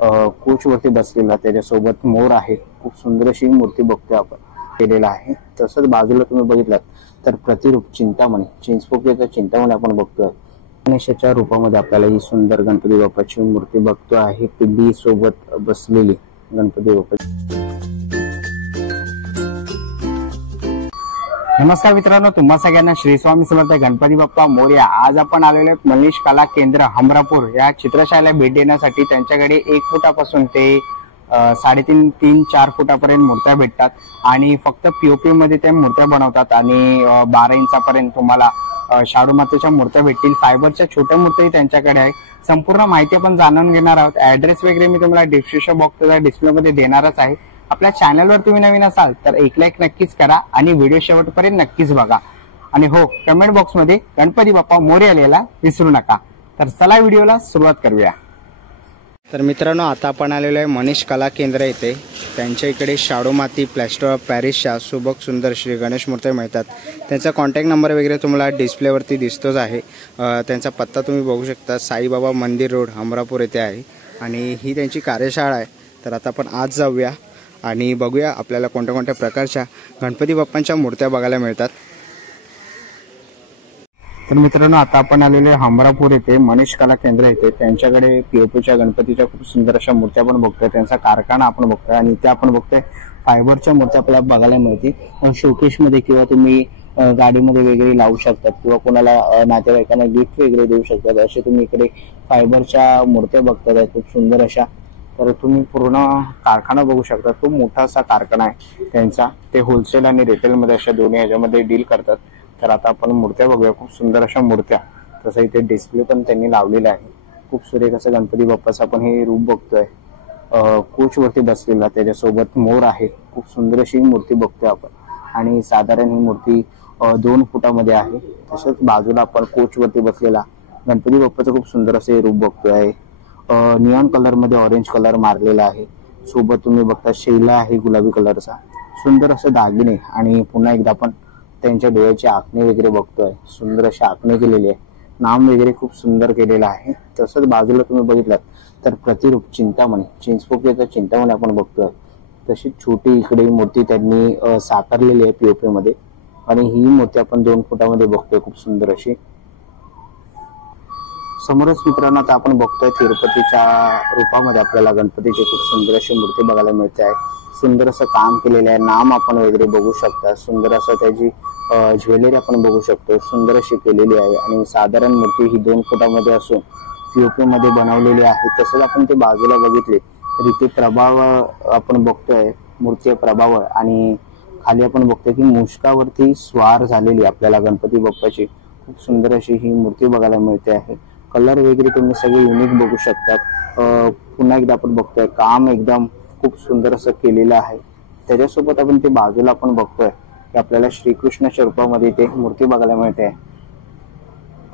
Coach वरती बसलेला, त्याच्यासोबत मोर आहे। खूप सुंदर अशी मूर्ती बघतोय आपण केलेला आहे। तसंच बाजूला तुम्ही बघितलात तर प्रतिरूप चिंतामणी, चिंचपोकळीचा चिंतामणी आपण बघतोय। गणेशाच्या रूपामध्ये आपल्याला ही सुंदर गणपती बाप्पाची मूर्ती बघतो आहे, पिल्ली सोबत बसलेली गणपती बाप्पा। नमस्कार मित्रांनो, तुम्हा सगळ्यांना श्री स्वामी समर्थ गणपती बाप्पा मोरया। आज आपण आलेलो मनीष कला केंद्र हमरापूर या चित्रशाळेला भेट देण्यासाठी। त्यांच्याकडे 1 फुटापासून ते 3.5-4 फुटापर्यंत मूर्त्या भेटतात आणि फक्त पीओपी मध्ये त्या मूर्त्या बनवतात आणि 12 इंचापर्यंत तुम्हाला शाडू मातेच्या मूर्त्या भेटतील। फायबरच्या छोट्या मूर्त्याही त्यांच्याकडे आहे। संपूर्ण माहिती आपण जाणून घेणार आहोत। ऍड्रेस वगैरे मी तुम्हाला डिस्क्रिप्शन बॉक्सच्या डिस्प्ले मध्ये देणारच आहे। आपल्या चॅनलवर तुम्ही नवीन असाल तर एक लाईक नक्कीच करा आणि व्हिडिओ शेवटपर्यंत नक्कीच बघा आणि हो, कमेंट बॉक्स मध्ये गणपती बाप्पा मोरया लिहायला विसरू नका। तर चला व्हिडिओला सुरुवात करूया। तर मित्रांनो, आता आपण आलेलो आहे मनीष कला केंद्र येथे। त्यांच्या इकडे शाडू माती, प्लॅस्टर ऑफ पॅरिसच्या सुबक सुंदर श्री गणेश मूर्त्या मिळतात। त्यांचा कॉन्टॅक्ट नंबर वगैरे तुम्हाला डिस्प्लेवरती दिसतोच आहे। त्यांचा पत्ता तुम्ही बघू शकता, साईबाबा मंदिर रोड हमरापूर येथे आहे आणि ही त्यांची कार्यशाळा आहे। तर आता आपण आज जाऊया आणि बघूया आपल्याला कोणत्या कोणत्या प्रकारच्या गणपती बाप्पांच्या मूर्त्या बघायला मिळतात। तर मित्रांनो, आता आपण आलेले हमरापूर येथे मनीष कला केंद्र येथे। त्यांच्याकडे पीओपीच्या गणपतीच्या खूप सुंदर अशा मूर्त्या आपण बघतोय। त्यांचा कारखाना आपण बघतोय आणि त्या आपण बघतोय फायबरच्या मूर्त्या आपल्याला बघायला मिळतील। शोकेश मध्ये किंवा तुम्ही गाडीमध्ये वगैरे लावू शकतात किंवा कोणाला नातेवाईकांना गिफ्ट वगैरे देऊ शकतात, असे तुम्ही इकडे फायबरच्या मूर्त्या बघताय खूप सुंदर अशा। तर तुम्ही पूर्ण कारखाना बघू शकता, खूप मोठा असा कारखाना आहे त्यांचा। ते होलसेल आणि रिटेल मध्ये अशा दोन्ही ह्याच्यामध्ये डील करतात। तर आता आपण मूर्त्या बघूया, खूप सुंदर अशा मूर्त्या। तसं इथे डिस्प्ले पण त्यांनी लावलेला आहे। खूप सुरेख असं गणपती बाप्पाचं आपण हे रूप बघतोय। कोच वरती बसलेला, त्याच्यासोबत मोर आहे। खूप सुंदर अशी मूर्ती बघतोय आपण आणि साधारण ही मूर्ती 2 फुटामध्ये आहे। तसंच बाजूला आपण कोच वरती बसलेला गणपती बाप्पाचं खूप सुंदर असं हे रूप बघतोय। निऑन कलर मध्ये ऑरेंज कलर मारलेला आहे। सोबत तुम्ही बघता शैला आहे गुलाबी कलरचा, सुंदर असं दागिने आणि पुन्हा एकदा आपण त्यांच्या डोळ्याची आखणी वगैरे बघतोय। सुंदर अशी आखणी केलेली आहे, नाम वगैरे खूप सुंदर केलेलं आहे। तसंच बाजूला तुम्ही बघितलात तर प्रतिरूप चिंतामणी, चिंचपोकळीचा चिंतामणी आपण बघतोय। तशी छोटी इकडे मूर्ती त्यांनी साकारलेली आहे पीओपी मध्ये आणि ही मूर्ती आपण 2 फुटामध्ये बघतोय, खूप सुंदर अशी। समोरच मित्रांनो, आता आपण बघतोय तिरुपतीच्या रूपामध्ये आपल्याला गणपतीची खूप सुंदर अशी मूर्ती बघायला मिळते आहे। सुंदर असं काम केलेलं आहे, नाम आपण वगैरे बघू शकता। सुंदर असं त्याची ज्वेलरी आपण बघू शकतो, सुंदर अशी केलेली आहे आणि साधारण मूर्ती ही 2 फुटामध्ये असून पीओपी मध्ये बनवलेली आहे। तसंच आपण ते बाजूला बघितले तर इथे प्रभाव आपण बघतोय, मूर्ती प्रभाव आणि खाली आपण बघतोय की मुष्कावरती स्वार झालेली आपल्याला गणपती बाप्पाची खूप सुंदर अशी ही मूर्ती बघायला मिळते आहे। कलर वगैरे तुम्ही सगळे युनिक बघू शकतात। पुन्हा एकदा आपण बघतोय काम एकदम खूप सुंदर असं केलेलं आहे। त्याच्यासोबत आपण ते बाजूला आपण बघतोय की आपल्याला श्रीकृष्णाच्या रूपामध्ये ते मूर्ती बघायला मिळते।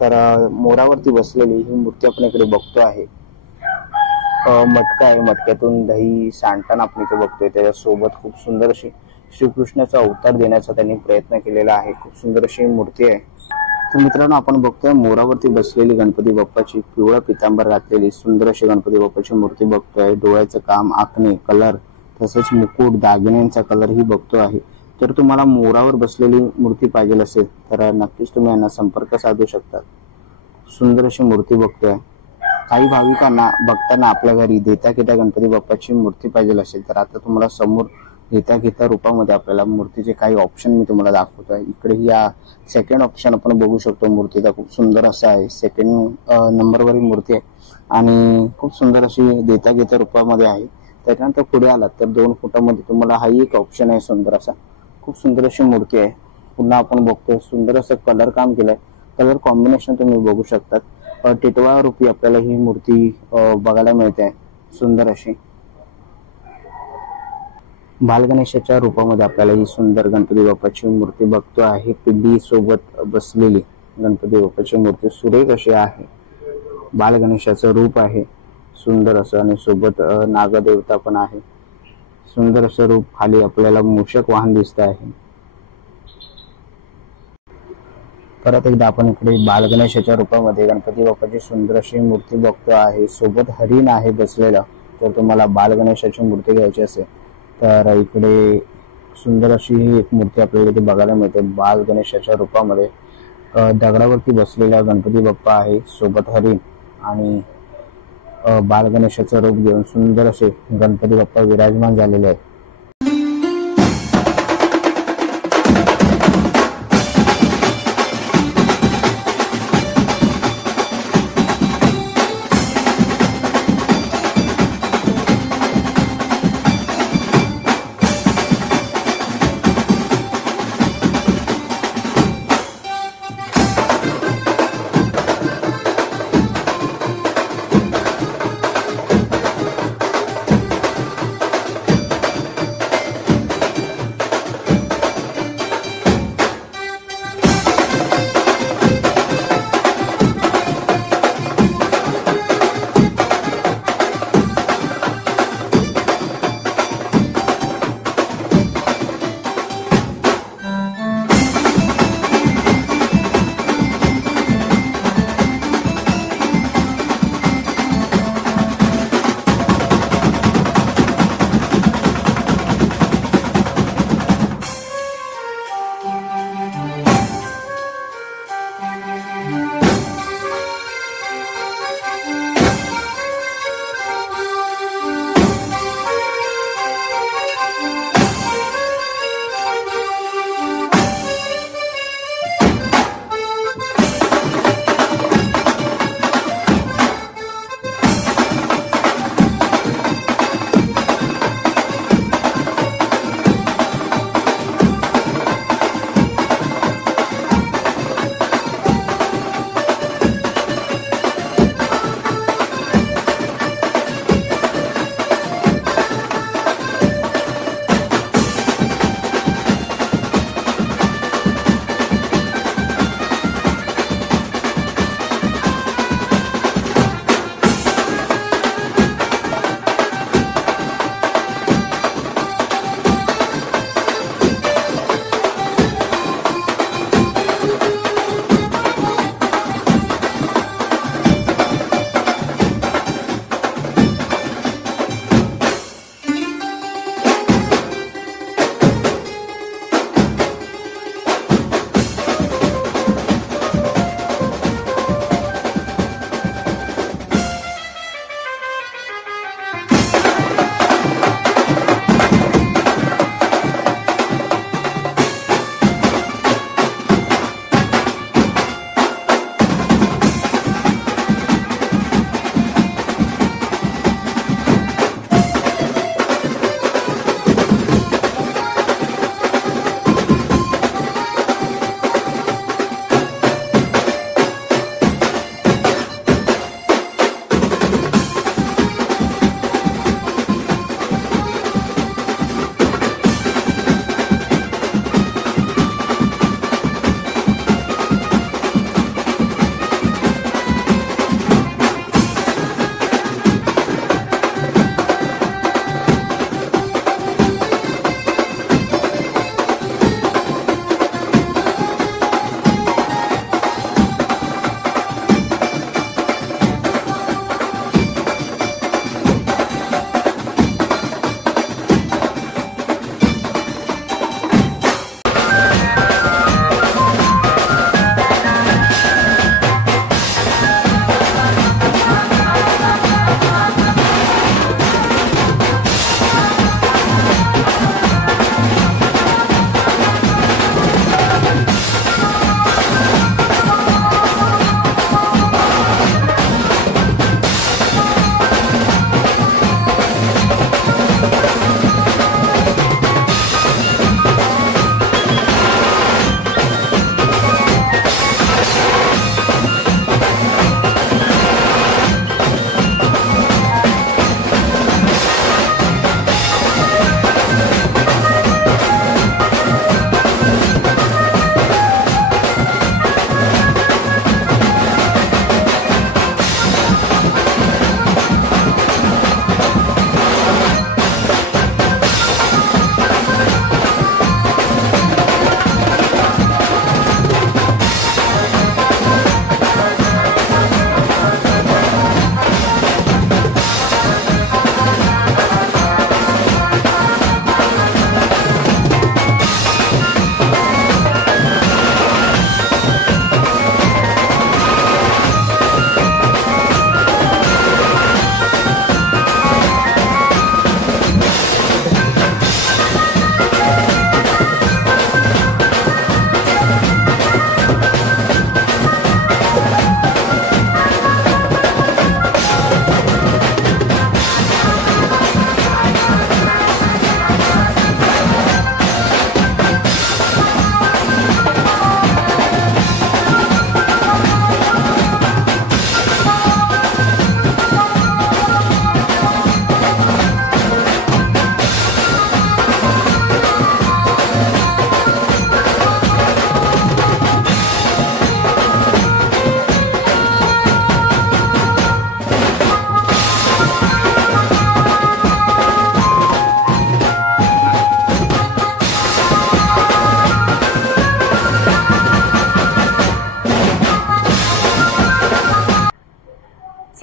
तर मोरावरती बसलेली ही मूर्ती आपण इकडे बघतो आहे। मटका आहे, मटक्यातून दही सांडताना आपण इथे बघतोय। त्याच्यासोबत खूप सुंदर अशी श्रीकृष्णाचा अवतार देण्याचा त्यांनी प्रयत्न केलेला आहे। खूप सुंदर अशी मूर्ती आहे। तर मित्रांनो, आपण बघतोय मोरावरती बसलेली गणपती बाप्पाची पिवळा पितांबर घातलेली सुंदर अशी गणपती बाप्पाची मूर्ती बघतोय। डोळ्याचं काम, आखणे, कलर, तसंच मुकुट, दागिन्यांचा कलर ही बघतो आहे। जर तुम्हाला मोरावर बसलेली मूर्ती पाहिजे असेल तर नक्कीच तुम्ही यांना संपर्क साधू शकता। सुंदर अशी मूर्ती बघतोय। काही भाविकांना बघताना आपल्या घरी देता घेता गणपती बाप्पाची मूर्ती पाहिजे असेल तर आता तुम्हाला समोर देता घेता रूपामध्ये आपल्याला मूर्तीचे काही ऑप्शन मी तुम्हाला दाखवतोय। इकडे या सेकंड ऑप्शन आपण बघू शकतो मूर्तीचा, खूप सुंदर असा आहे। सेकंड नंबरवर ही मूर्ती आहे आणि खूप सुंदर अशी देता घेता रूपामध्ये आहे। त्याच्यानंतर पुढे आलात तर 2 फुटामध्ये तुम्हाला हा एक ऑप्शन आहे सुंदर असा, खूप सुंदर अशी मूर्ती आहे। पुन्हा आपण बघतोय सुंदर असं कलर काम केलंय, कलर कॉम्बिनेशन तुम्ही बघू शकतात। टिटवा रूपी आपल्याला ही मूर्ती बघायला मिळते, सुंदर अशी। बालगणेशाच्या रूपामध्ये आपल्याला ही सुंदर गणपती बाप्पाची मूर्ती बघतो आहे। पिल्ली सोबत बसलेली गणपती बाप्पाची मूर्ती सुरेख अशी आहे। बालगणेशाचं रूप आहे सुंदर असं आणि सोबत नागदेवता पण आहे। सुंदर असं रूप, खाली आपल्याला मूषक वाहन दिसत आहे। परत एकदा आपण इकडे बालगणेशाच्या रूपामध्ये गणपती बाप्पाची सुंदर अशी मूर्ती बघतो आहे। सोबत हरिण आहे बसलेला, जर तुम्हाला बालगणेशाची मूर्ती घ्यायची असेल तर इकडे सुंदर अशी ही एक मूर्ती आपल्याला इथे बघायला मिळते बालगणेशाच्या रूपामध्ये। दगडावरती बसलेला गणपती बाप्पा आहे, सोबत हरिण आणि बालगणेशाचं रूप घेऊन सुंदर असे गणपती बाप्पा विराजमान झालेले आहेत।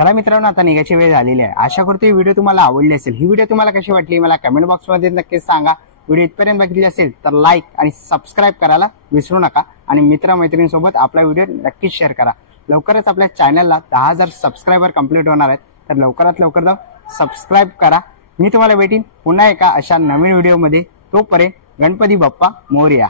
चला मित्रांनो, आता निघायची वेळ झालेली आहे. आशा करतो ही व्हिडिओ तुम्हाला आवडली असेल. ही व्हिडिओ तुम्हाला कशी वाटली मला कमेंट बॉक्समध्ये नक्कीच सांगा. व्हिडिओ इथपर्यंत बघितली असेल तर लाईक आणि सबस्क्राईब करायला विसरू नका आणि मित्रमैत्रिणींसोबत आपला व्हिडिओ नक्कीच शेअर करा. लवकरच आपल्या चॅनलला 10,000 सबस्क्रायबर कंप्लीट होणार आहेत, तर लवकरात लवकर जाऊन सबस्क्राईब करा. मी तुम्हाला भेटीन पुन्हा एका अशा नवीन व्हिडिओमध्ये. तोपर्यंत गणपती बाप्पा मोरया.